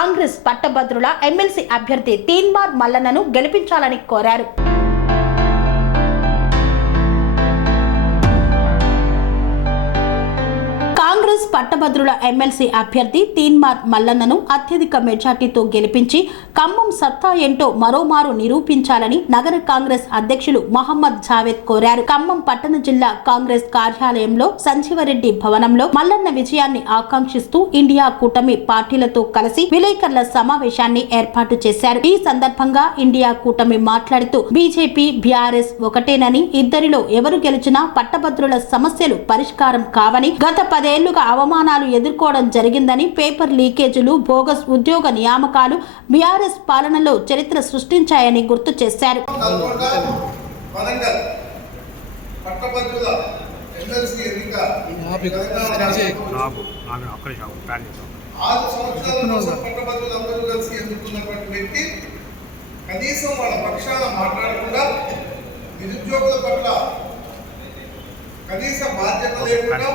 కాంగ్రెస్ పట్టభద్రుల ఎమ్మెల్సీ అభ్యర్థి తీన్మార్ మల్లన్నను గెలిపించాలని కోరారు. కాంగ్రెస్ పట్టభద్రుల ఎమ్మెల్సీ అభ్యర్థి తీన్మార్ మల్లన్నను అత్యధిక మెజార్టీతో గెలిపించి ఖమ్మం సత్తా ఏంటో మరోమారు నిరూపించాలని నగర కాంగ్రెస్ అధ్యక్షులు మహమ్మద్ జావేద్ కోరారు. ఖమ్మం పట్టణ జిల్లా కాంగ్రెస్ కార్యాలయంలో సంజీవరెడ్డి భవనంలో మల్లన్న విజయాన్ని ఆకాంక్షిస్తూ ఇండియా కూటమి పార్టీలతో కలిసి విలేకరుల సమావేశాన్ని ఏర్పాటు చేశారు. ఈ సందర్భంగా ఇండియా కూటమి మాట్లాడుతూ బీజేపీ బీఆర్ఎస్ ఒకటేనని, ఇద్దరిలో ఎవరు గెలిచినా పట్టభద్రుల సమస్యలు పరిష్కారం కావని, గత 10 ఏళ్లుగా అవమానాలు ఎదుర్కోవడం జరిగిందని, పేపర్ లీకేజీలు, బోగస్ ఉద్యోగ నియామకాలు బీఆర్ఎస్ పాలనలో చరిత్ర సృష్టించాయని గుర్తు చేశారు. కనీసం వాళ్ళ పక్షాన మాట్లాడకుండా నిరుద్యోగుల పట్ల కనీస బాధ్యత లేకుండా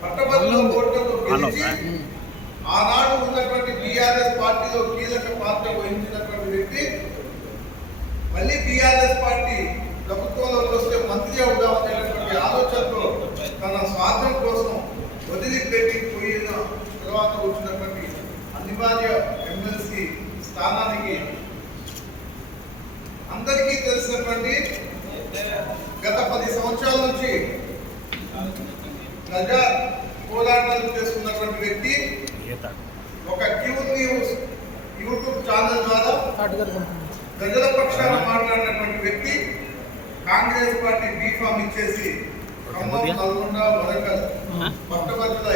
పట్టభద్రుల ఓట్లతో గెలిచి ఆనాడు ఉన్నటువంటి బీఆర్ఎస్ పార్టీలో కీలక పాత్ర వహించినటువంటి వ్యక్తి మళ్ళీ బీఆర్ఎస్ పార్టీ ప్రభుత్వంలోకి వస్తే మంత్రి అవుదామనేటువంటి ఆలోచనతో తన స్వార్థం కోసం వదిలిపెట్టిపోయిన తర్వాత వచ్చినటువంటి అనివార్య ఎమ్మెల్సీ స్థానానికి అందరికీ తెలిసినటువంటి గత 10 సంవత్సరాల నుంచి ప్రజా పోరాటాలు చేసుకున్నటువంటి వ్యక్తి, ఒక క్యూ న్యూస్ యూట్యూబ్ ఛానల్ ద్వారా ప్రజల పక్షాన మాట్లాడినటువంటి వ్యక్తి, కాంగ్రెస్ పార్టీ బీఫామ్ ఇచ్చేసి ఖమ్మం, నల్గొండ, వరంగల్ పట్టభద్రుల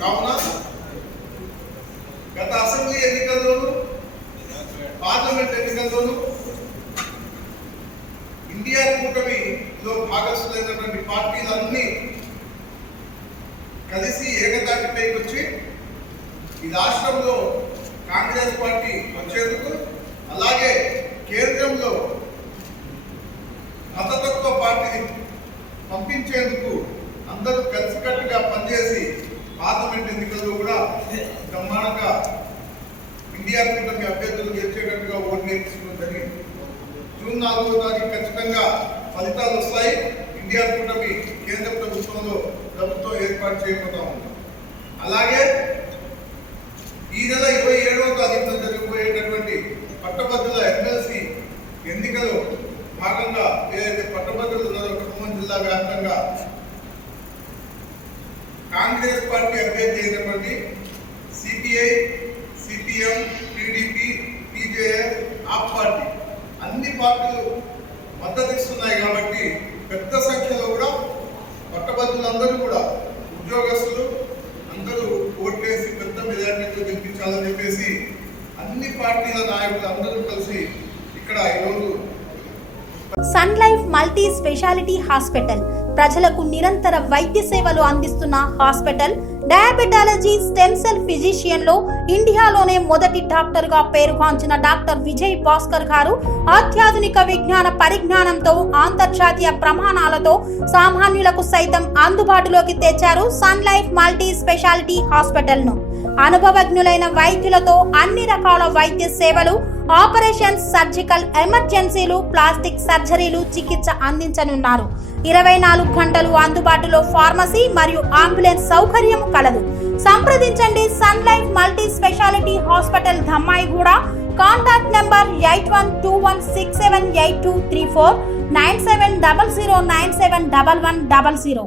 కావున గత అసెంబ్లీ ఎన్నికల్లోనూ పార్లమెంట్ ఎన్నికల్లోనూ ఇండియా కూటమిలో భాగస్వామైనటువంటి పార్టీలన్నీ కలిసి ఏకతాటిపైకి వచ్చి ఈ రాష్ట్రంలో కాంగ్రెస్ పార్టీ వచ్చేందుకు, అలాగే కేంద్రంలో మత తత్వ పార్టీని పంపించేందుకు అందరూ కలిసికట్టుగా పనిచేసి పార్లమెంట్ ఎన్నికల్లో కూడా బ్రహ్మాండంగా ఇండియా కూటమి అభ్యర్థులు గెలిచేటట్టుగా ఓటు వేయించడం జరిగింది. జూన్ 4వ తారీఖు ఖచ్చితంగా ఫలితాలు వస్తాయి. ఇండియా కూటమి కేంద్ర ప్రభుత్వం ఏర్పాటు చేయబోతా ఉంది. అలాగే ఈ నెల 27వ తారీఖున జరిగిపోయేటటువంటి పట్టభద్రుల ఎమ్మెల్సీ ఎన్నికలో భాగంగా ఏదైతే పట్టభద్రులు ఖమ్మం జిల్లా వ్యాప్తంగా కాంగ్రెస్ పార్టీ అభ్యర్థి అయినటువంటి సిపిఐ, సిపిఎం, టీడీపీ, టీజేఎఫ్, ఆప్ పార్టీ అన్ని పార్టీలు మద్దతు ఇస్తున్నాయి. కాబట్టి పెద్ద సంఖ్యలో కూడా పట్టభద్రులందరూ కూడా ఉద్యోగస్తులు అందరూ ఓట్లేసి పెద్ద మెజార్టీతో గెలిపించాలని చెప్పేసి అన్ని పార్టీల నాయకులు అందరూ కలిసి ఇక్కడ ఈరోజు Sun Life multi speciality hospital ప్రజలకు నిరంతర వైద్య సేవలు అందిస్తున్న hospital. Diabetology, stem cell physician లో ఇండియాలోనే మొదటి డాక్టర్ గా పేరుగాంచిన డాక్టర్ విజయ్ భాస్కర్ గారు అత్యాధునిక విజ్ఞాన పరిజ్ఞానంతో అంతర్జాతీయ ప్రమాణాలతో సామాన్యులకు సైతం అందుబాటులోకి తెచ్చారు Sun Life multi speciality hospital ను. అనుభవజ్ఞులైన వైద్యులతో అన్ని రకాల వైద్య సేవలు, ఆపరేషన్స్, సర్జికల్ ఎమర్జెన్సీలు, ప్లాస్టిక్ సర్జరీలు, చికిత్స అందించనున్నారు. 24 గంటలు అందుబాటులో ఫార్మసీ మరియు అంబులెన్స్ సౌకర్యం కలదు. సంప్రదించండి Sun Life multi speciality hospital, Dammaiguda. Contact number 8121678234, 9700971100.